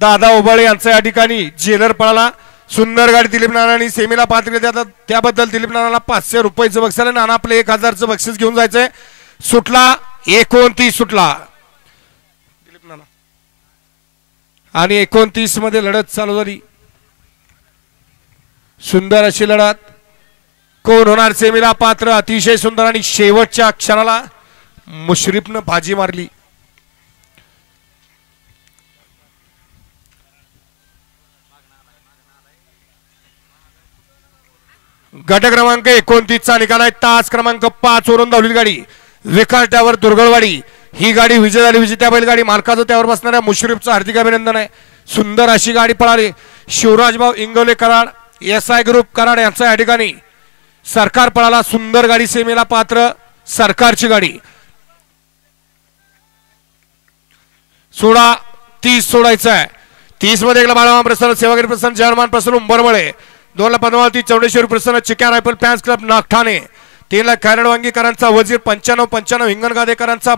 दादा ओबाळे यांचा या ठिकाणी जेलर पळाला। सुंदर गाडी दिलीप नानांनी सेमीला पात्र केली, त्याबद्दल दिलीप नानाला 500 रुपयाचं बक्षीस आहे। नाना आपले 1000चं बक्षीस घेऊन जायचंय। सुटला 29 सुटला दिलीप नाना आणि 29 मध्ये लढत चालू झाली। सुंदर अशी लढत, कोण होणार सेमीला पात्र? अतिशय सुंदर आणि शेवटच्या क्षणाला मुश्रीफनं बाजी मारली। गट क्रमांक 29 चा निकाल आहे। तास क्रमांक 5 वरून धावली गाडी विकास टावर दुर्गळवाडी, ही गाडी विजय झाली। विजेत्या बैलगाडी मालकाचं त्यावर बसणाऱ्या मुश्रीफचं हार्दिक अभिनंदन आहे। सुंदर अशी गाडी पळाली। शिवराजभाऊ इंगोले कराड, SI ग्रुप कराड यांचा या ठिकाणी सरकार पळाला। सुंदर गाडी सेमीला पात्र, सरकारची गाडी। 30 सोडायचं आहे। 30 मध्ये एकला बाळामा प्रसन्न, सेवागिरी प्रसन्न, जर्मान प्रसन्न, उंबरमळे 2 ला पद्मावती, चौडेश्वरी प्रसन्न, चिक्या रायफल फॅन्स क्लब नागठाणे, 3 ला खैरड वांगीकरांचा वजीर, 95 हिंगणगादेकरांचा